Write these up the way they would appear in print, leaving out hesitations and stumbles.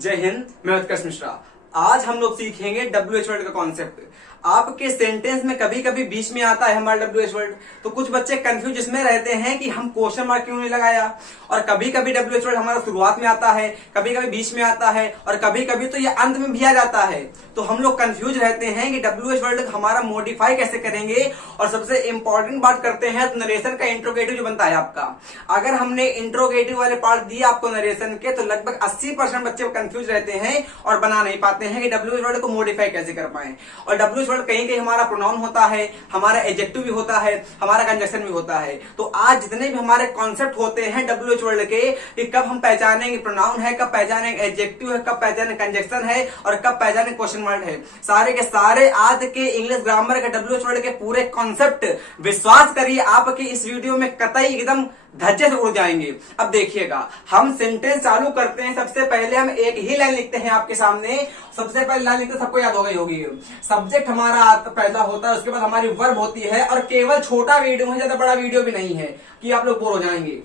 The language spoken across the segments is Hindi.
जय हिंद, मैं उत्कर्ष मिश्रा। आज हम लोग सीखेंगे WH वर्ड का कॉन्सेप्ट। आपके सेंटेंस में कभी कभी बीच में आता है हमारा WH वर्ड, तो कुछ बच्चे कंफ्यूज इसमें रहते हैं कि हम क्वेश्चन मार्क क्यों नहीं लगाया। और कभी कभी WH वर्ड हमारा शुरुआत में आता है, कभी कभी बीच में आता है और कभी कभी तो ये अंत में भी आ जाता है। तो हम लोग कंफ्यूज रहते हैं कि WH वर्ड हमारा मॉडिफाई कैसे करेंगे। और सबसे इंपॉर्टेंट बात करते हैं तो नरेशन का इंट्रोगेटिव जो बनता है आपका, अगर हमने इंट्रोगेटिव वाले पार्ट दिए आपको नरेशन के, तो लगभग 80% बच्चे कंफ्यूज रहते हैं और बना नहीं पाते हैं कि WH वर्ड को मॉडिफाई कैसे कर पाए। और WH वर्ड कहीं कहीं हमारा प्रोनाउन होता है, हमारा एडजेक्टिव भी होता है, हमारा कंजक्शन भी होता है। तो आज जितने भी हमारे कॉन्सेप्ट होते हैं WH वर्ड के, कि कब हम पहचानेंगे प्रोनाउन है, कब पहचानेंगे एडजेक्टिव है, कब पहचाने कंजक्शन है और कब पहचाने क्वेश्चन वर्ड है, सारे के सारे आज के इंग्लिश ग्रामर के WH वर्ड के पूरे कॉन्सेप्ट, विश्वास करिए आपके इस वीडियो में कतई एकदम धज्जे से उड़ जाएंगे। अब देखिएगा, हम सेंटेंस चालू करते हैं। सबसे पहले हम एक ही लाइन लिखते हैं आपके सामने। सबसे पहले लाइन लिखते सबको याद हो गई होगी। सब्जेक्ट हमारा पैदा होता है, उसके बाद हमारी वर्ब होती है और केवल छोटा वीडियो है, ज्यादा बड़ा वीडियो भी नहीं है कि आप लोग बोर हो जाएंगे।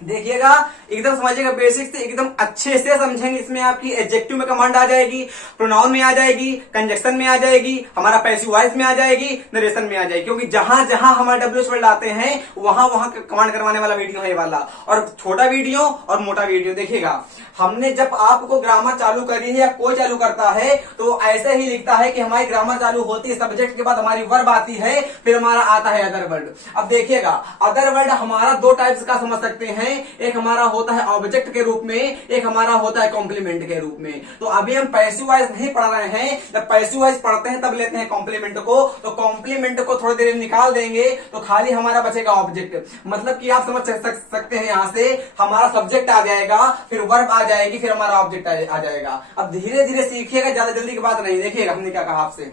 देखिएगा, एकदम समझिएगा, बेसिक से एकदम अच्छे से समझेंगे। इसमें आपकी एडजेक्टिव में कमांड आ जाएगी, प्रोनाउन में आ जाएगी, कंजक्शन में आ जाएगी, हमारा पैसिव वॉइस में आ जाएगी, नरेशन में आ जाएगी। क्योंकि जहां जहां हमारे WH वर्ड आते हैं वहां वहां कमांड करवाने वाला वीडियो है ये वाला। और छोटा वीडियो और मोटा वीडियो। देखिएगा, हमने जब आपको ग्रामर चालू करी है या कोई चालू करता है तो ऐसे ही लिखता है कि हमारी ग्रामर चालू होती है, सब्जेक्ट के बाद हमारी वर्ब आती है, फिर हमारा आता है अदर वर्ड। अब देखिएगा, अदर वर्ड हमारा दो टाइप्स का समझ सकते हैं। एक हमारा होता है ऑब्जेक्ट के रूप में, एक हमारा होता है कॉम्प्लीमेंट के रूप में। तो अभी हम पैसिव वॉइस नहीं पढ़ रहे हैं, जब पैसिव वॉइस पढ़ते हैं तब लेते हैं कॉम्प्लीमेंट को। तो कॉम्प्लीमेंट को थोड़ी देर निकाल देंगे तो खाली हमारा बचेगा ऑब्जेक्ट। मतलब कि आप समझ सकते हैं, यहां से हमारा सब्जेक्ट आ जाएगा, फिर वर्ब आ जाएगी, फिर हमारा ऑब्जेक्ट आ जाएगा। अब धीरे धीरे सीखिएगा, ज्यादा जल्दी की बात नहीं। देखिएगा, हमने क्या कहा आपसे,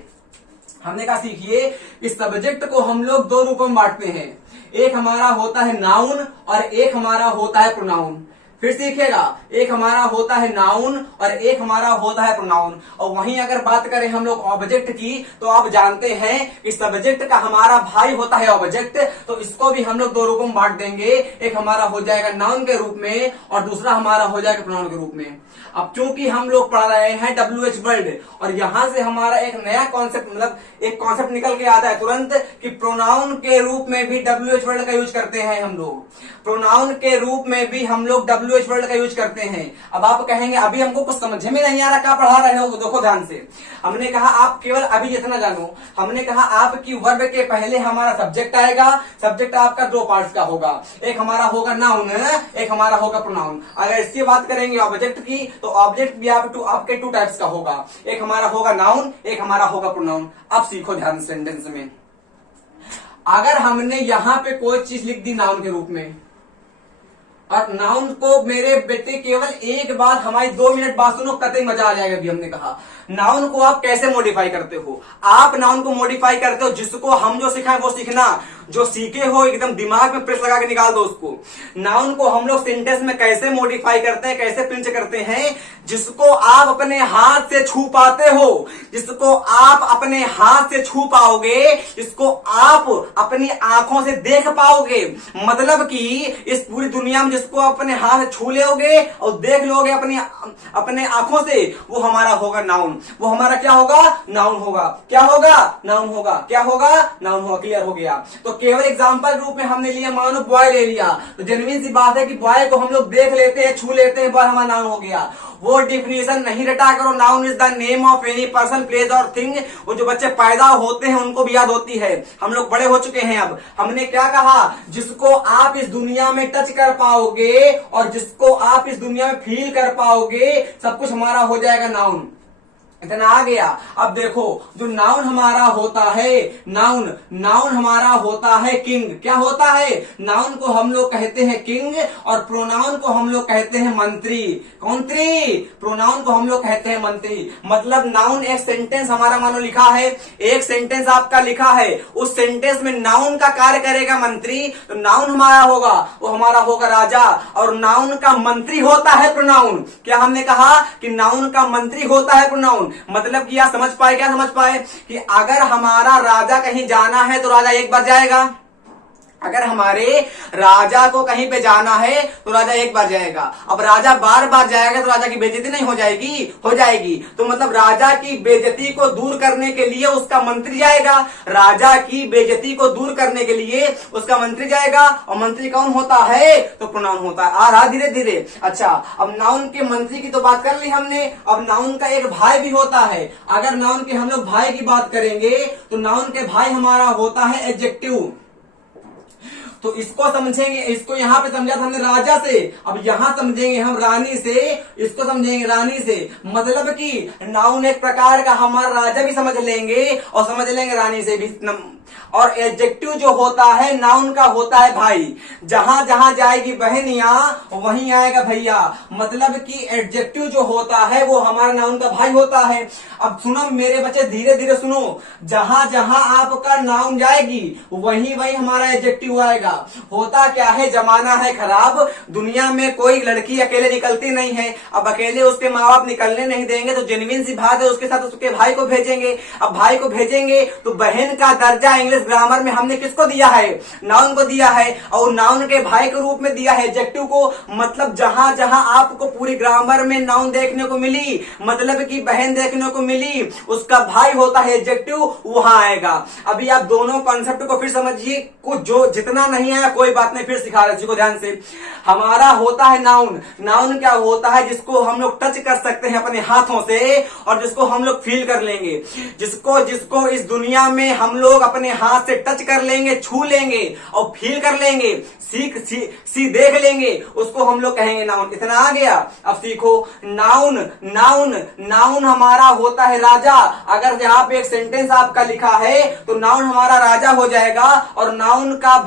हमने कहा सीखिए कि सब्जेक्ट को हम लोग दो रूपों में बांटते हैं। एक हमारा होता है नाउन और एक हमारा होता है प्रोनाउन। फिर सीखिएगा, एक हमारा होता है नाउन और एक हमारा होता है प्रोनाउन। और वहीं अगर बात करें हम लोग ऑब्जेक्ट की, तो आप जानते हैं कि सब्जेक्ट का हमारा भाई होता है ऑब्जेक्ट। तो इसको भी हम लोग दो रूपों में बांट देंगे। एक हमारा हो जाएगा नाउन के रूप में और दूसरा हमारा हो जाएगा प्रोनाउन के रूप में। अब चूंकि हम लोग पढ़ रहे हैं WH वर्ड, और यहां से हमारा एक नया कॉन्सेप्ट, मतलब एक कॉन्सेप्ट निकल के आता है तुरंत कि प्रोनाउन के रूप में भी WH वर्ड का यूज करते हैं हम लोग। प्रोनाउन के रूप में भी हम लोग WH वर्ड का यूज करते हैं। अब आप कहेंगे अभी हमको कुछ समझ में नहीं आ रहा, क्या पढ़ा रहे हो? देखो ध्यान से, हमने कहा आप केवल अभी इतना जानो। हमने कहा आपकी वर्ब के पहले हमारा सब्जेक्ट आएगा। सब्जेक्ट आपका दो पार्ट्स का होगा, एक हमारा होगा नाउन, एक हमारा होगा प्रोनाउन। अगर इसकी बात करेंगे ऑब्जेक्ट की, तो ऑब्जेक्ट भी आपके टू टाइप्स का होगा, एक हमारा होगा नाउन, एक हमारा होगा प्रोनाउन। अब सीखो ध्यान से सेंटेंस में, अगर हमने यहां पे कोई चीज लिख दी नाउन के रूप में, और नाउन को मेरे बेटे केवल एक बार हमारी 2 मिनट बात सुनो, कतई मजा आ जाएगा। अभी हमने कहा नाउन को आप कैसे मॉडिफाई करते हो। आप नाउन को मॉडिफाई करते हो, जिसको हम जो सिखाएं वो सीखना, जो सीखे हो एकदम दिमाग में प्रेस लगा के निकाल दो उसको। नाउन को हम लोग सेंटेंस में कैसे मॉडिफाई करते हैं, कैसे पिंच करते हैं, जिसको आप अपने हाथ से छू पाते हो, जिसको आप अपने हाथ से छू पाओगे, जिसको आप अपनी आंखों से देख पाओगे। मतलब कि इस पूरी दुनिया में जिसको अपने हाथ से छू लोगे और देख लोगे अपने आंखों से, वो हमारा होगा नाउन। वो हमारा क्या होगा? नाउन होगा। क्या होगा? नाउन होगा। क्या होगा? नाउन होगा। क्लियर हो गया? तो केवल एग्जांपल रूप में हमने लिया, मानो बॉय ले लिया, तो जेन्युइन सी बात है कि बॉय को हम लोग देख लेते हैं, छू लेते हैं, बॉय हमारा नाउन हो गया। वो डिफिनेशन नहीं रटा करो, noun is the name of any person, place और थिंग। वो जो बच्चे पैदा होते हैं उनको भी याद होती है, हम लोग बड़े हो चुके हैं अब। हमने क्या कहा? जिसको आप इस दुनिया में टच कर पाओगे और जिसको आप इस दुनिया में फील कर पाओगे, सब कुछ हमारा हो जाएगा नाउन। इतना आ गया। अब देखो, जो नाउन हमारा होता है, नाउन हमारा होता है किंग। क्या होता है? नाउन को हम लोग कहते हैं किंग और प्रोनाउन को हम लोग कहते हैं मंत्री। कौन त्री? प्रोनाउन को हम लोग कहते हैं मंत्री। मतलब नाउन एक सेंटेंस हमारा मानो लिखा है, एक सेंटेंस आपका लिखा है, उस सेंटेंस में नाउन का कार्य करेगा मंत्री। तो नाउन हमारा होगा, वो हमारा होगा राजा, और नाउन का मंत्री होता है प्रोनाउन। क्या हमने कहा कि नाउन का मंत्री होता है प्रोनाउन? मतलब कि आप समझ पाए, क्या समझ पाए कि अगर हमारा राजा कहीं जाना है तो राजा एक बार जाएगा, अगर हमारे राजा को कहीं पे जाना है तो राजा एक बार जाएगा, अब राजा बार बार जाएगा तो राजा की बेइज्जती नहीं हो जाएगी? हो जाएगी। तो मतलब राजा की बेइज्जती को दूर करने के लिए उसका मंत्री जाएगा, राजा की बेइज्जती को दूर करने के लिए उसका मंत्री जाएगा। और मंत्री कौन होता है? तो प्रोनाउन होता है। आ रहा धीरे धीरे। अच्छा, अब नाउन के मंत्री की तो बात कर ली हमने। अब नाउन का एक भाई भी होता है। अगर नाउन के हम लोग भाई की बात करेंगे तो नाउन के भाई हमारा होता है एडजेक्टिव। तो इसको समझेंगे, इसको यहां पे समझा था हमने राजा से, अब यहां समझेंगे हम रानी से। इसको समझेंगे रानी से, मतलब कि नाउन एक प्रकार का हमारा राजा भी समझ लेंगे और समझ लेंगे रानी से भी। और एडजेक्टिव जो होता है नाउन का होता है भाई। जहां जहां जाएगी बहनिया वहीं आएगा भैया, मतलब कि एडजेक्टिव जो होता है वो हमारा नाउन का भाई होता है। अब सुनो मेरे बच्चे, धीरे धीरे सुनो। जहां जहां आपका नाउन जाएगी वहीं वहीं हमारा एडजेक्टिव आएगा। होता क्या है, जमाना है खराब, दुनिया में कोई लड़की अकेले निकलती नहीं है। अब अकेले उसके माँ बाप निकलने नहीं देंगे तो जेन्युइन सी बात है उसके साथ उसके भाई को भेजेंगे। अब भाई को भेजेंगे तो बहन का दर्जा इंग्लिश ग्रामर में हमने किसको दिया है? नाउन को दिया है। और नाउन के भाई के रूप में दिया है एडजेक्टिव को। मतलब जहां जहां आपको पूरी ग्रामर में नाउन देखने को मिली, मतलब कि बहन देखने को मिली, उसका भाई होता है एडजेक्टिव, वहां आएगा। अभी आप दोनों कॉन्सेप्ट को फिर समझिए। कुछ जो जितना नहीं आया कोई बात नहीं, फिर सिखा रहे को ध्यान से। हमारा होता है नाउन। नाउन क्या होता है? जिसको हम लोग टच कर सकते हैं अपने हाथों से और जिसको हम लोग फील कर लेंगे। जिसको जिसको इस दुनिया में हम लोग अपने हाथ से टच कर लेंगे, छू लेंगे और फील कर लेंगे, सी देख लेंगे, उसको हम लोग कहेंगे नाउन। इतना आ गया। अब सीखो नाउन। नाउन नाउन हमारा होता है राजा। अगर यहाँ पे एक सेंटेंस आपका लिखा है तो नाउन हमारा राजा हो जाएगा और नाउन का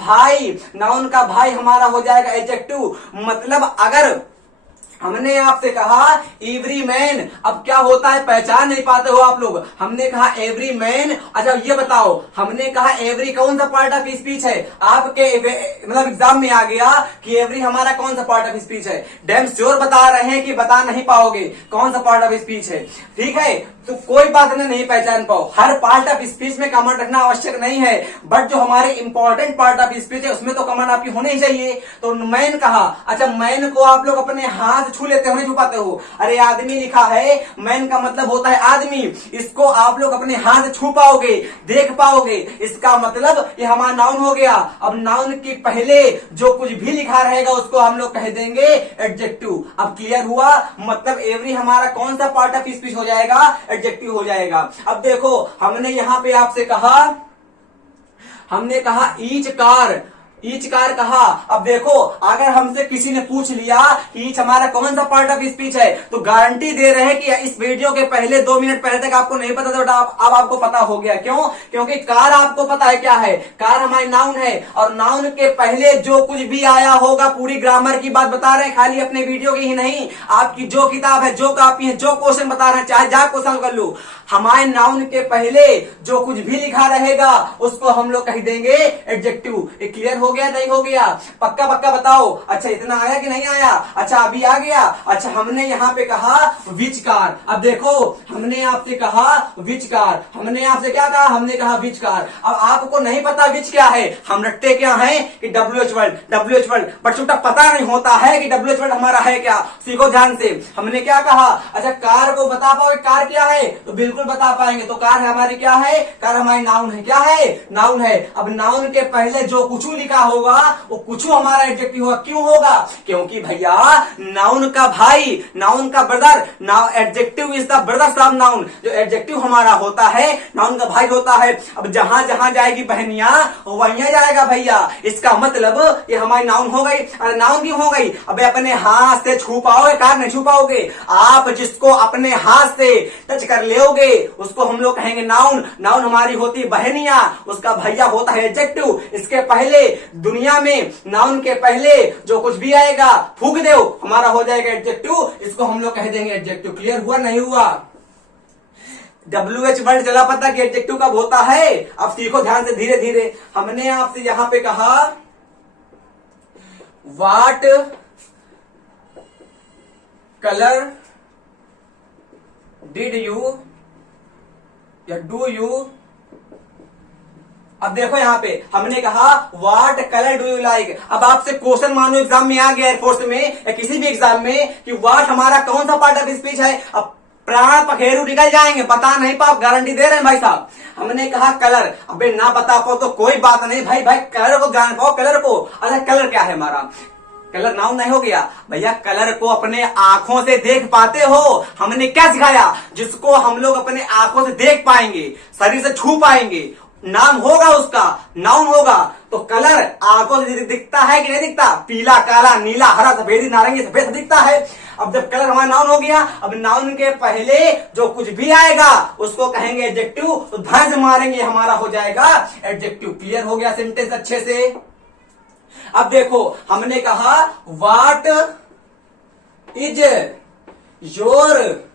भाई हमारा हो जाएगा एडजेक्टिव। मतलब अगर हमने आपसे कहा एवरी मैन, अब क्या होता है पहचान नहीं पाते हो आप लोग। हमने कहा एवरी मैन। अच्छा ये बताओ, हमने कहा एवरी कौन सा पार्ट ऑफ स्पीच है? आपके मतलब एग्जाम में आ गया कि एवरी हमारा कौन सा पार्ट ऑफ स्पीच है? डैम श्योर बता रहे हैं कि बता नहीं पाओगे कौन सा पार्ट ऑफ स्पीच है। ठीक है, तो कोई बात नहीं पहचान पाओ। हर पार्ट ऑफ स्पीच में कमेंट रखना आवश्यक नहीं है, बट जो हमारे इंपॉर्टेंट पार्ट ऑफ स्पीच है उसमें तो कमेंट आपकी होने ही चाहिए। तो मैन कहा, अच्छा मैन को आप लोग अपने हाथ छू लेते हो, नहीं छुपाते हो? अरे आदमी लिखा है, मैन का मतलब होता है आदमी। इसको आप लोग अपने हाथ छू पाओगे, देख पाओगे, इसका मतलब ये हमारा नाउन हो गया। अब नाउन के पहले जो कुछ भी लिखा रहेगा उसको हम लोग कह देंगे एडजेक्टिव। अब क्लियर हुआ? मतलब एवरी हमारा कौन सा पार्ट ऑफ स्पीच हो जाएगा? एडजेक्टिव हो जाएगा। अब देखो हमने यहां पे आपसे कहा, हमने कहा ईच कार कहा। अब देखो अगर हमसे किसी ने पूछ लिया कि ईच हमारा कौन सा पार्ट ऑफ स्पीच है तो गारंटी दे रहे हैं कि इस वीडियो के पहले 2 मिनट पहले तक आपको नहीं पता था, अब आपको पता हो गया। क्यों? क्योंकि कार आपको पता है क्या है? कार हमारी नाउन है और नाउन के पहले जो कुछ भी आया होगा, पूरी ग्रामर की बात बता रहे हैं, खाली अपने वीडियो की ही नहीं, आपकी जो किताब है, जो कॉपी है, जो क्वेश्चन बता रहे हैं, चाहे जा क्वेश्चन कर लो, हमारे नाउन के पहले जो कुछ भी लिखा रहेगा उसको हम लोग कह देंगे एडजेक्टिव। ये क्लियर हो गया नहीं हो गया? पक्का पक्का बताओ। अच्छा इतना आया कि नहीं आया? अच्छा अभी आ गया। अच्छा हमने यहाँ पे कहा विच कार। अब देखो हमने आपसे कहा विच कार, हमने आपसे क्या कहा? हमने कहा विच कार। अब आपको नहीं पता विच क्या है, हम रट्टे क्या है कि WH वर्ड, बट छुट्टा पता नहीं होता है कि WH वर्ड हमारा है क्या। सीखो ध्यान से। हमने क्या कहा? अच्छा कार को बता पाओगे कार क्या है? तो बिल्कुल बता पाएंगे। तो कार हमारी क्या है? कार हमारी नाउन है। क्या है? नाउन है। अब नाउन के पहले जो कुछ लिखा होगा वो कुछ हमारा एडजेक्टिव होगा। क्यों होगा? क्योंकि भैया नाउन का भाई, नाउन का brother, adjective is the brother of noun. जो एडजेक्टिव हमारा होता है नाउन का भाई होता है। अब जहां जहां जाएगी बहनिया वहीं जाएगा भैया। इसका मतलब ये हमारी नाउन हो गई। अरे नाउन क्यों हो गई? अब अपने हाथ से छू पाओगे कार? नहीं छू पाओगे। आप जिसको अपने हाथ से टच कर लोगे उसको हम लोग कहेंगे नाउन। नाउन हमारी होती है बहनिया, उसका भैया होता है एडजेक्टिव। इसके पहले दुनिया में नाउन के पहले जो कुछ भी आएगा फूक दो, हमारा हो जाएगा एडजेक्टिव। इसको हम लोग कह देंगे एडजेक्टिव। क्लियर हुआ नहीं हुआ? WH वर्ड चला पता कि एडजेक्टिव कब होता है? अब सीखो ध्यान से धीरे धीरे। हमने आपसे यहां पे कहा व्हाट कलर डिड यू या डू यू अब देखो यहाँ पे हमने कहा what colour do you like. अब आपसे क्वेश्चन मानो एग्जाम में आ गया एयरफोर्स में या किसी भी एग्जाम में कि व्हाट हमारा कौन सा पार्ट ऑफ स्पीच है। अब प्राण पखेरु निकल जाएंगे, बता नहीं पाओ, गारंटी दे रहे हैं भाई साहब। हमने कहा कलर, अबे ना बता पाओ तो कोई बात नहीं भाई, कलर को जान पाओ, कलर को। अच्छा कलर क्या है हमारा, कलर नाउन नहीं हो गया भैया। कलर को अपने आंखों से देख पाते हो, हमने क्या सिखाया, जिसको हम लोग अपने आंखों से देख पाएंगे, शरीर से छू पाएंगे, नाम होगा उसका, नाउन होगा। तो कलर आंखों से दिखता है कि नहीं दिखता, पीला काला नीला हरा सफेद नारंगी सफेद दिखता है। अब जब कलर हमारा नाउन हो गया, अब नाउन के पहले जो कुछ भी आएगा उसको कहेंगे एडजेक्टिव, तो ध्वज मारेंगे, हमारा हो जाएगा एडजेक्टिव। क्लियर हो गया सेंटेंस अच्छे से। अब देखो हमने कहा व्हाट इज योर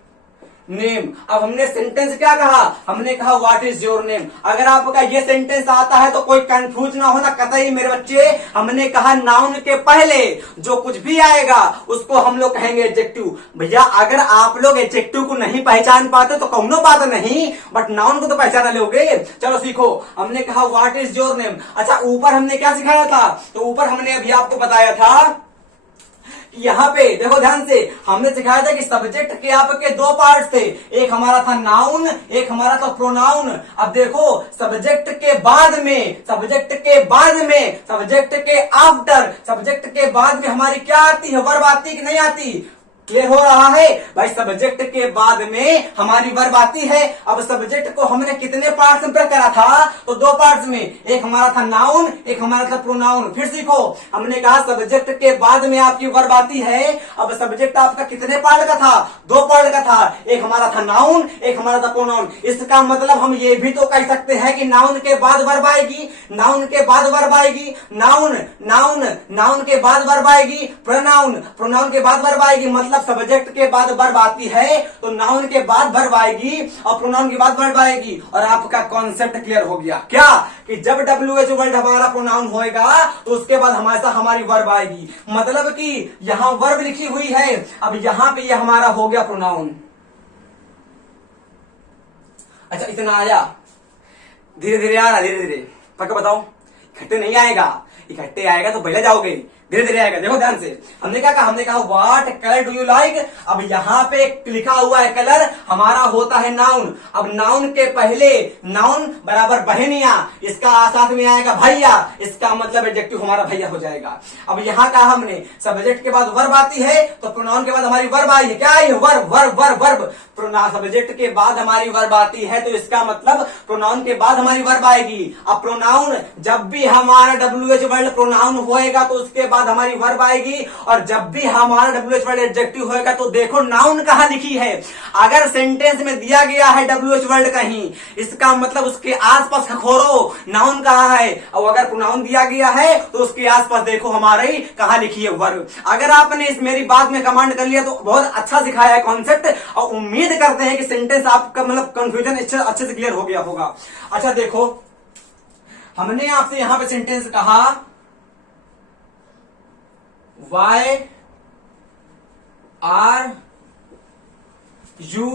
नेम। अब हमने सेंटेंस क्या कहा, हमने कहा व्हाट इज योर नेम। अगर आपका ये सेंटेंस आता है तो कोई कंफ्यूज ना होना कतई मेरे बच्चे। हमने कहा नाउन के पहले जो कुछ भी आएगा उसको हम लोग कहेंगे एडजेक्टिव। भैया अगर आप लोग एडजेक्टिव को नहीं पहचान पाते तो कौनो बात नहीं, बट नाउन को तो पहचान लोगे। चलो सीखो, हमने कहा व्हाट इज योर नेम। अच्छा ऊपर हमने क्या सिखाया था, तो ऊपर हमने अभी आपको बताया था, यहाँ पे देखो ध्यान से, हमने सिखाया था कि सब्जेक्ट के आपके दो पार्ट थे, एक हमारा था नाउन, एक हमारा था प्रोनाउन। अब देखो सब्जेक्ट के बाद में, सब्जेक्ट के बाद में, सब्जेक्ट के आफ्टर, सब्जेक्ट के बाद में हमारी क्या आती है, वर्ब आती कि नहीं आती। क्लियर हो रहा है भाई, सब्जेक्ट के बाद में हमारी वर्ब आती है। अब सब्जेक्ट को हमने कितने पार्ट्स में ब्रेक करा था, तो दो पार्ट्स में, एक हमारा था नाउन, एक हमारा था प्रोनाउन। फिर सीखो, हमने कहा सब्जेक्ट के बाद में आपकी वर्ब आती है। अब सब्जेक्ट आपका कितने पार्ट का था, दो पार्ट का था, एक हमारा था नाउन, एक हमारा था प्रोनाउन। इसका मतलब हम ये भी तो कह सकते हैं कि नाउन के बाद वर्ब आएगी, नाउन के बाद वर्ब आएगी, नाउन नाउन नाउन के बाद वर्ब आएगी, प्रोनाउन प्रोनाउन के बाद वर्ब आएगी। मतलब सब्जेक्ट के बाद वर्ब आती है तो नाउन के बाद वर्ब आएगी और प्रोनाउन के बाद वर्ब आएगी। और आपका कॉन्सेप्ट क्लियर हो गया क्या, कि जब WH वर्ड हमारा प्रोनाउन होएगा तो उसके बाद हमेशा हमारी वर्ब आएगी। मतलब कि यहां वर्ब लिखी हुई है, अब यहां पे ये हमारा हो गया प्रोनाउन। अच्छा इतना आया, धीरे धीरे आ रहा, धीरे धीरे पक्का बताओ, इकट्ठे नहीं आएगा, इकट्ठे आएगा तो पहले जाओगे, धीरे धीरे आएगा। देखो ध्यान से, हमने क्या कहा, हमने कहा what colour do you like. अब यहां पे लिखा हुआ है कलर, हमारा होता है नाउन। अब नाउन के पहले, नाउन बराबर बहनिया, इसका साथ में आएगा भैया, इसका मतलब एडजेक्टिव हमारा भैया हो जाएगा। अब यहां कहा हमने सब्जेक्ट के बाद वर्ब आती है तो प्रोनाउन के बाद हमारी वर्ब आई है, क्या आई है, verb verb verb verb. Subject के बाद हमारी वर्ब आती है तो इसका मतलब प्रोनाउन के बाद हमारी वर्ब आएगी। अब प्रोनाउन, जब भी हमारा WH वर्ड प्रोनाउन होएगा तो उसके बाद हमारी वर्ब आएगी, और जब भी हमारा WH वर्ड एडजेक्टिव होएगा तो देखो नाउन कहां लिखी है। अगर सेंटेंस में दिया गया है WH वर्ड कहीं, इसका मतलब उसके आसपास खखोरो नाउन कहां है, और अगर प्रोनाउन दिया गया है तो उसके आसपास देखो हमारी कहां लिखी है वर्ब। अगर आपने इस मेरी बात में कमांड कर लिया तो बहुत अच्छा सिखाया है कॉन्सेप्ट, और उम्मीद करते हैं कि सेंटेंस आपका मतलब कंफ्यूजन अच्छे से क्लियर हो गया होगा। अच्छा देखो, हमने आपसे यहां पे सेंटेंस कहा Why are you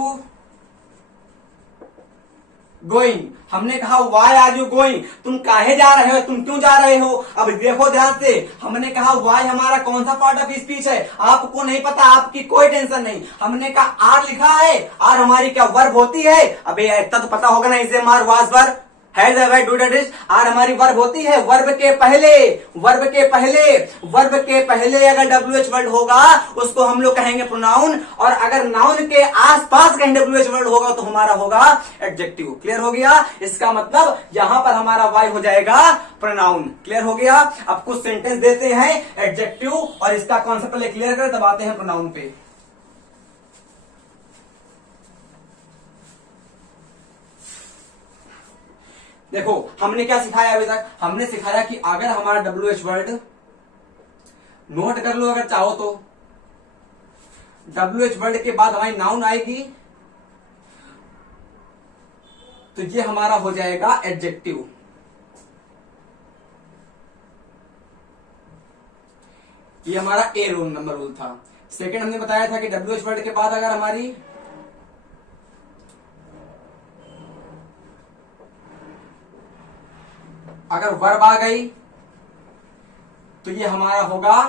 going। हमने कहा वाई आर यू गोइंग, तुम काहे जा रहे हो, तुम क्यों जा रहे हो। अब देखो ध्यान से, हमने कहा वाई हमारा कौन सा पार्ट ऑफ स्पीच है, आपको नहीं पता, आपकी कोई टेंशन नहीं। हमने कहा आर लिखा है, आर हमारी क्या वर्ब होती है, अबे इतना तो पता होगा ना, इसे मार was verb has a do dish. आर हमारी वर्ब होती है, वर्ब के पहले, वर्ब के पहले, वर्ब के पहले अगर WH वर्ड होगा उसको हम लोग कहेंगे प्रोनाउन, और अगर नाउन के आसपास कहीं WH वर्ड होगा तो हमारा होगा एडजेक्टिव। क्लियर हो गया, इसका मतलब यहां पर हमारा वाई हो जाएगा प्रोनाउन। क्लियर हो गया। अब कुछ सेंटेंस देते हैं एडजेक्टिव और इसका कॉन्सेप्ट पहले क्लियर कर, तब आते हैं प्रोनाउन पे। देखो हमने क्या सिखाया अभी तक, हमने सिखाया कि अगर हमारा WH वर्ड, नोट कर लो अगर चाहो तो, WH वर्ड के बाद हमारी नाउन आएगी तो ये हमारा हो जाएगा एडजेक्टिव। ये हमारा ए रूल नंबर रूल था। सेकंड हमने बताया था कि WH वर्ड के बाद अगर हमारी अगर वर्ब आ गई तो ये हमारा होगा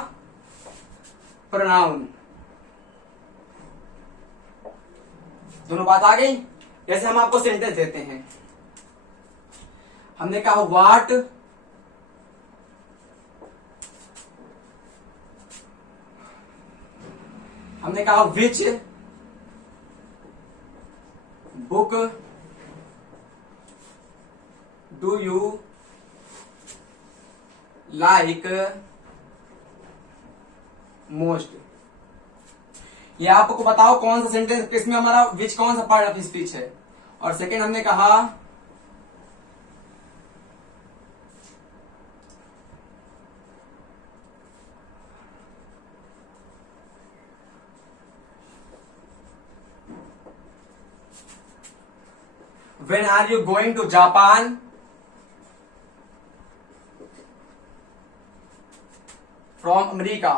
प्रोनाउन। दोनों बात आ गई। जैसे हम आपको सेंटेंस देते हैं, हमने कहा व्हाट, हमने कहा which book do you like most. ये आपको बताओ कौन सा सेंटेंस किसमें हमारा विच कौन सा पार्ट ऑफ स्पीच है। और सेकंड हमने कहा when are you going to Japan from America.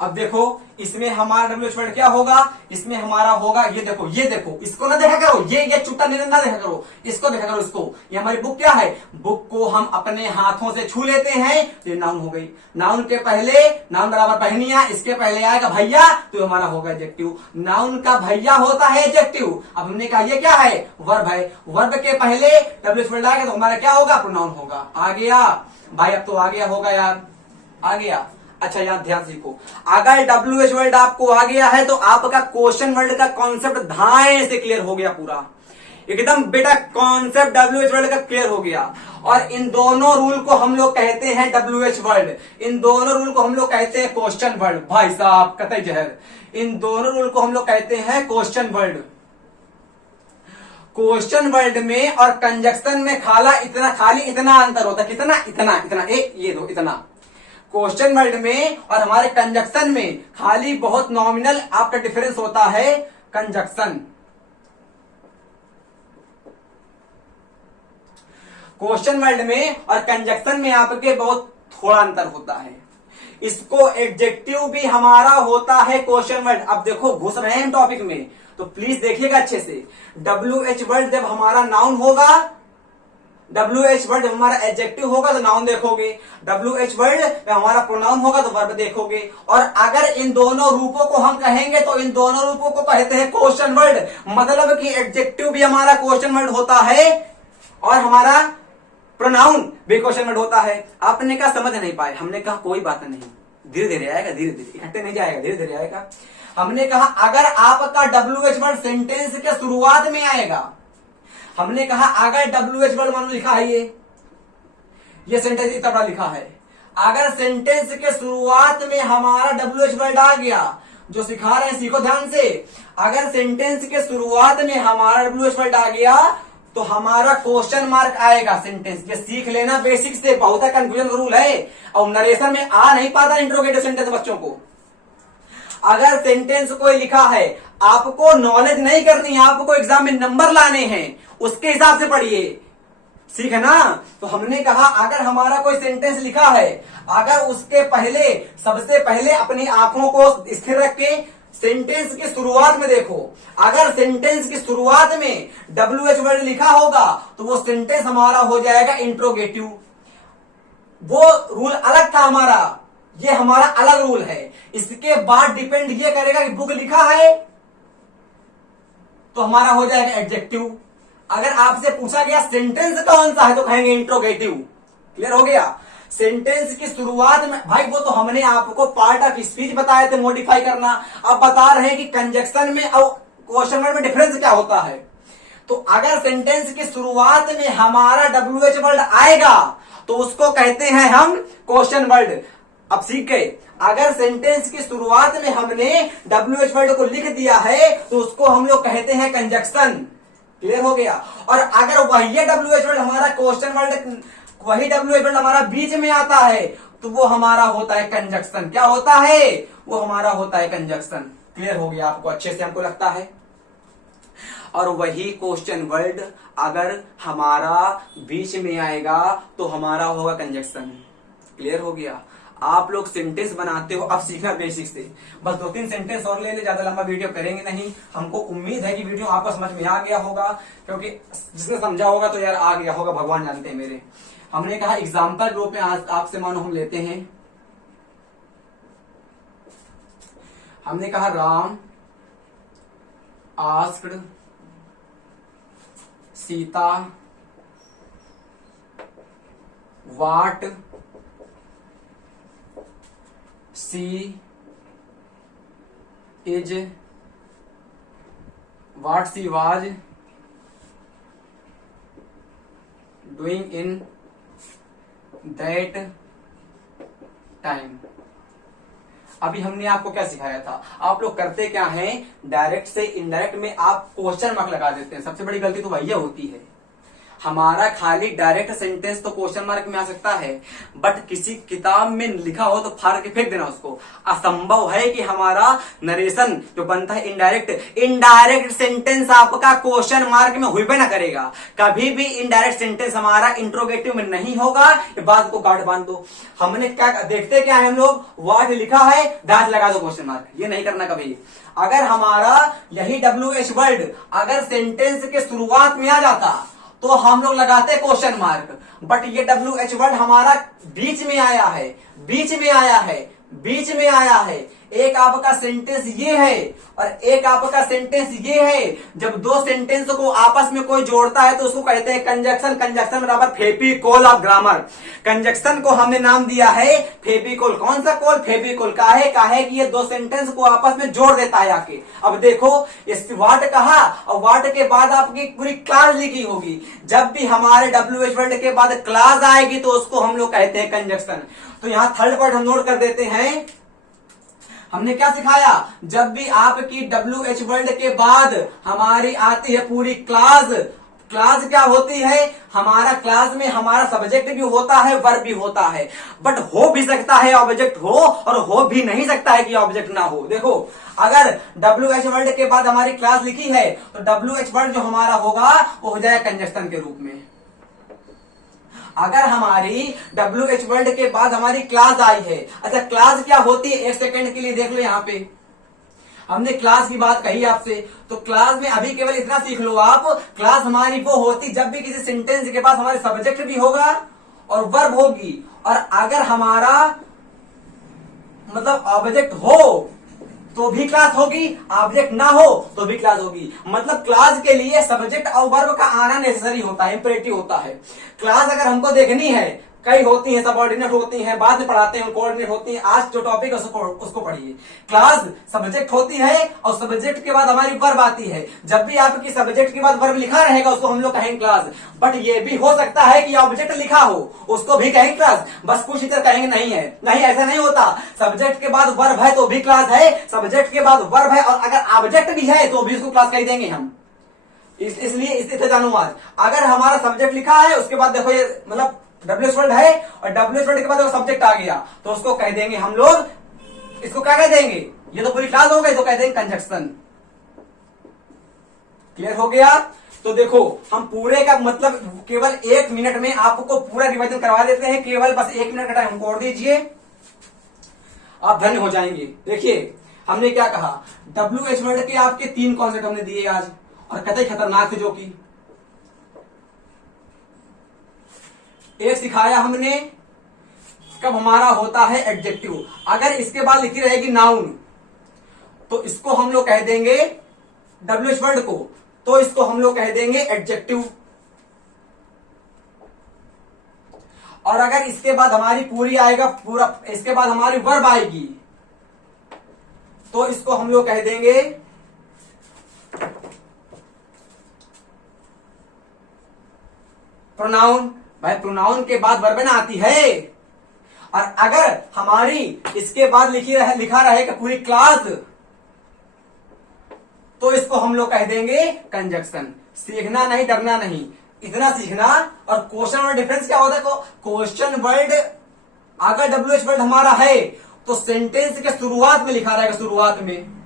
अब देखो इसमें हमारा डब्ल्यूएच वर्ड क्या होगा, इसमें हमारा होगा ये देखो, ये देखो, इसको ना देखा करो, ये चुट्टा नहीं ना देखा करो, इसको देखा करो, इसको। ये हमारी बुक क्या है, बुक को हम अपने हाथों से छू लेते हैं तो ये नाउन हो गई। नाउन के पहले नाउन बराबर पहनिया, इसके पहले आएगा भैया तो हमारा होगा एडजेक्टिव। नाउन का भैया होता है एडजेक्टिव। अब हमने कहा ये क्या है, वर्ब है। वर्ब के पहले डब्ल्यूएच वर्ड आएगा तो हमारा क्या होगा, प्रोनाउन होगा। आ गया भाई, अब तो आ गया होगा यार, आ गया। अच्छा यहाँ ध्यान सीखो, अगर डब्ल्यूएच वर्ड आपको आ गया है तो आपका क्वेश्चन वर्ड का कॉन्सेप्ट धाए से क्लियर हो गया पूरा एकदम बेटा। कॉन्सेप्ट डब्ल्यूएच वर्ड का क्लियर हो गया। और इन दोनों रूल को हम लोग कहते हैं डब्ल्यूएच वर्ड, इन दोनों रूल को हम लोग कहते हैं क्वेश्चन वर्ड। भाई साहब कतई जहर, इन दोनों रूल को हम लोग कहते हैं क्वेश्चन वर्ड। क्वेश्चन वर्ड में और कंजक्शन में खाली इतना अंतर होता है, कितना, इतना, इतना, ये दो इतना। क्वेश्चन वर्ड में और हमारे कंजक्शन में खाली बहुत नॉमिनल आपका डिफरेंस होता है। कंजक्शन, क्वेश्चन वर्ड में और कंजक्शन में आपके बहुत थोड़ा अंतर होता है। इसको एडजेक्टिव भी हमारा होता है क्वेश्चन वर्ड। अब देखो घुस रहे हैं टॉपिक में तो प्लीज देखिएगा अच्छे से। डब्ल्यूएच वर्ड जब हमारा नाउन होगा, डब्ल्यूएच वर्ड जब हमारा एडजेक्टिव होगा तो नाउन देखोगे, डब्ल्यूएच वर्ड जब हमारा प्रोनाउन होगा तो वर्ब देखोगे। और अगर इन दोनों रूपों को हम कहेंगे तो इन दोनों रूपों को कहते हैं क्वेश्चन वर्ड। मतलब कि एडजेक्टिव भी हमारा क्वेश्चन वर्ड होता है और हमारा प्रोनाउन भी क्वेश्चन वर्ड होता है। आपने कहा समझ नहीं पाए, हमने कहा कोई बात नहीं, धीरे धीरे आएगा, धीरे धीरे, इकट्ठे नहीं जाएगा, धीरे धीरे आएगा। हमने कहा अगर आपका डब्ल्यूएच वर्ड सेंटेंस के शुरुआत में आएगा, हमने कहा अगर डब्ल्यूएच वर्ड मान लिखा है ये सेंटेंस इतना बड़ा लिखा है, अगर सेंटेंस के शुरुआत में हमारा डब्ल्यूएच वर्ड आ गया, जो सिखा रहे हैं सीखो ध्यान से, अगर सेंटेंस के शुरुआत में हमारा डब्ल्यूएच वर्ड आ गया तो हमारा क्वेश्चन मार्क आएगा सेंटेंस। ये सीख लेना बेसिक से, बहुत कंफ्यूजन का रूल है और नरेशन में आ नहीं पाता इंट्रोगेटिव सेंटेंस बच्चों को। अगर सेंटेंस कोई लिखा है, आपको नॉलेज नहीं करनी है, आपको एग्जाम में नंबर लाने हैं, उसके हिसाब से पढ़िए, ठीक है ना। तो हमने कहा अगर हमारा कोई सेंटेंस लिखा है, अगर उसके पहले सबसे पहले अपनी आंखों को स्थिर रख के सेंटेंस की शुरुआत में देखो, अगर सेंटेंस की शुरुआत में डब्ल्यूएच वर्ड लिखा होगा तो वो सेंटेंस हमारा हो जाएगा इंट्रोगेटिव। वो रूल अलग था हमारा, ये हमारा अलग रूल है। इसके बाद डिपेंड ये करेगा कि बुक लिखा है तो हमारा हो जाएगा एडजेक्टिव। अगर आपसे पूछा गया सेंटेंस कौन सा है तो कहेंगे इंट्रोगेटिव। क्लियर हो गया। सेंटेंस की शुरुआत में भाई वो तो हमने आपको पार्ट ऑफ स्पीच बताए थे मॉडिफाई करना, अब बता रहे हैं कि कंजक्शन में और क्वेश्चन वर्ड में डिफरेंस क्या होता है। तो अगर सेंटेंस की शुरुआत में हमारा डब्ल्यूएच वर्ड आएगा तो उसको कहते हैं हम क्वेश्चन वर्ड। अब सीख गए, अगर सेंटेंस की शुरुआत में हमने डब्ल्यूएच वर्ड को लिख दिया है तो उसको हम लोग कहते हैं कंजक्शन। क्लियर हो गया। और अगर वही डब्ल्यूएच वर्ड हमारा क्वेश्चन वर्ड, वही डब्ल्यूएच वर्ड हमारा बीच में आता है तो वो हमारा होता है कंजक्शन। क्या होता है, वो हमारा होता है कंजक्शन। क्लियर हो गया आपको अच्छे से, हमको लगता है। और वही क्वेश्चन वर्ड अगर हमारा बीच में आएगा तो हमारा होगा कंजक्शन। क्लियर हो गया। आप लोग सेंटेंस बनाते हो, अब सीखना बेसिक से। बस 2-3 सेंटेंस और ले ले, ज्यादा लंबा वीडियो करेंगे नहीं। हमको उम्मीद है कि वीडियो आपको समझ में आ गया होगा, क्योंकि जिसने समझा होगा तो यार आ गया होगा, भगवान जानते हैं मेरे। हमने कहा एग्जाम्पल रूप में आज आपसे मानो हम लेते हैं, हमने कहा Ram asked Sita what she is what she was doing in that time. अभी हमने आपको क्या सिखाया था, आप लोग करते क्या हैं, डायरेक्ट से इनडायरेक्ट में आप क्वेश्चन मार्क लगा देते हैं। सबसे बड़ी गलती तो वही होती है। हमारा खाली डायरेक्ट सेंटेंस तो क्वेश्चन मार्क में आ सकता है, बट किसी किताब में लिखा हो तो फाड़ के फेंक देना उसको। असंभव है कि हमारा नरेशन जो बनता है इनडायरेक्ट सेंटेंस आपका क्वेश्चन मार्क में हुई ना करेगा। कभी भी इनडायरेक्ट सेंटेंस हमारा इंट्रोगेटिव में नहीं होगा। ये बात को गार्ड बांध दो। हमने क्या देखते क्या है हम लोग, वर्ड लिखा है दांत लगा दो क्वेश्चन मार्क, ये नहीं करना कभी। अगर हमारा यही WH वर्ड अगर सेंटेंस के शुरुआत में आ जाता तो हम लोग लगाते क्वेश्चन मार्क, बट ये WH वर्ड हमारा बीच में आया है, बीच में आया है, बीच में आया है। एक आपका सेंटेंस ये है और एक आपका सेंटेंस ये है। जब दो सेंटेंस को आपस में कोई जोड़ता है तो उसको कहते हैं कंजक्शन। कंजक्शन बराबर फेविकोल ऑफ ग्रामर। कंजक्शन को हमने नाम दिया है फेविकोल। कौन सा कोल? फेविकोल। काहे कि ये दो सेंटेंस को आपस में जोड़ देता है आके। अब देखो इस वर्ड कहा और वर्ड के बाद आपकी पूरी क्लास लिखी होगी। जब भी हमारे WH वर्ड के बाद क्लास आएगी तो उसको हम लोग कहते हैं कंजक्शन। तो यहां थर्ड वर्ड हम नोट कर देते हैं। हमने क्या सिखाया, जब भी आपकी WH वर्ड के बाद हमारी आती है पूरी क्लास। क्लास क्या होती है, हमारा क्लास में हमारा सब्जेक्ट भी होता है, वर्ब भी होता है, बट हो भी सकता है ऑब्जेक्ट हो और हो भी नहीं सकता है कि ऑब्जेक्ट ना हो। देखो अगर WH वर्ड के बाद हमारी क्लास लिखी है तो WH वर्ड जो हमारा होगा वो हो जाएगा कंजक्शन के रूप में। अगर हमारी WH वर्ड के बाद हमारी क्लास आई है, अच्छा क्लास क्या होती है, एक सेकंड के लिए देख लो। यहां पे हमने क्लास की बात कही आपसे, तो क्लास में अभी केवल इतना सीख लो आप, क्लास हमारी वो होती जब भी किसी सेंटेंस के पास हमारे सब्जेक्ट भी होगा और वर्ब होगी, और अगर हमारा मतलब ऑब्जेक्ट हो तो भी क्लास होगी, ऑब्जेक्ट ना हो तो भी क्लास होगी। मतलब क्लास के लिए सब्जेक्ट और वर्ब का आना नेसेसरी होता है, इंपरेटिव होता है। क्लास अगर हमको देखनी है, कई होती हैं, सबऑर्डिनेट होती हैं, बाद में पढ़ाते हैं, कोऑर्डिनेट होती हैं। आज जो टॉपिक है उसको पढ़िए। क्लास सब्जेक्ट होती है और सब्जेक्ट के बाद हमारी वर्ब आती है। जब भी आपकी सब्जेक्ट के बाद वर्ब लिखा रहेगा उसको हम लोग कहेंगे क्लास। बट ये भी हो सकता है कि ऑब्जेक्ट लिखा हो उसको भी कहेंगे क्लास। बस कुछ इधर कहेंगे नहीं है, नहीं ऐसा नहीं होता। सब्जेक्ट के बाद वर्ब है तो भी क्लास है, सब्जेक्ट के बाद वर्ब है और अगर ऑब्जेक्ट भी है तो भी उसको क्लास कह देंगे हम। इसलिए इसे जानू आज, अगर हमारा सब्जेक्ट लिखा है उसके बाद देखो ये मतलब WH वर्ड है और WH वर्ड के बाद सब्जेक्ट आ गया तो उसको कह देंगे हम लोग, इसको क्या कह देंगे, ये तो पूरी क्लास हो गई तो कह देंगे कंजक्शन। क्लियर हो गया? तो देखो हम पूरे का मतलब केवल 1 मिनट में आपको पूरा रिवीजन करवा देते हैं। केवल बस 1 मिनट का टाइम हमको और दीजिए, आप धन्य हो जाएंगे। देखिए हमने क्या कहा, WH वर्ड के आपके 3 कॉन्सेप्ट हमने दिए आज और कतई खतरनाक थे। जो कि एक सिखाया हमने कब हमारा होता है एडजेक्टिव, अगर इसके बाद लिखी रहेगी नाउन तो इसको हम लोग कह देंगे WH वर्ड को, तो इसको हम लोग कह देंगे एडजेक्टिव। और अगर इसके बाद हमारी पूरी आएगा पूरा, इसके बाद हमारी वर्ब आएगी तो इसको हम लोग कह देंगे प्रोनाउन। भाई प्रोनाउन के बाद वर्ब ना आती है, और अगर हमारी इसके बाद लिखा रहेगा पूरी क्लास तो इसको हम लोग कह देंगे कंजक्शन। सीखना नहीं, डरना नहीं, इतना सीखना। और क्वेश्चन वर्ड डिफरेंस क्या होता है, क्वेश्चन वर्ड अगर WH वर्ड हमारा है तो सेंटेंस के शुरुआत में लिखा रहेगा, शुरुआत में।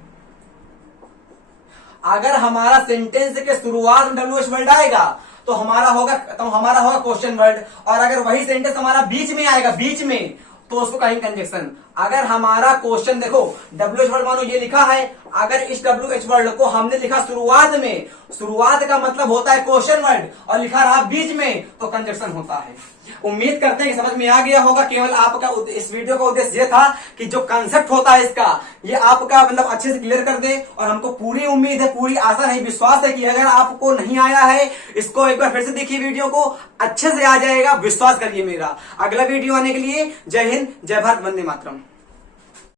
अगर हमारा सेंटेंस के शुरुआत में WH वर्ड आएगा तो हमारा होगा क्वेश्चन वर्ड, और अगर वही सेंटेंस हमारा बीच में आएगा, बीच में, तो उसको कहेंगे कंजक्शन। अगर हमारा क्वेश्चन देखो WH वर्ड मानो ये लिखा है, अगर इस WH वर्ड को हमने लिखा शुरुआत में, शुरुआत का मतलब होता है क्वेश्चन वर्ड, और लिखा रहा बीच में तो कंजक्शन होता है। उम्मीद करते हैं कि समझ में आ गया होगा। केवल आपका इस वीडियो का उद्देश्य ये था कि जो कंसेप्ट होता है इसका, ये आपका मतलब अच्छे से क्लियर कर दे। और हमको पूरी उम्मीद है, पूरी आशा नहीं, विश्वास है कि अगर आपको नहीं आया है, इसको एक बार फिर से देखिए, वीडियो को अच्छे से आ जाएगा, विश्वास करिए मेरा। अगला वीडियो आने के लिए जय हिंद, जय भारत, वंदे मातरम।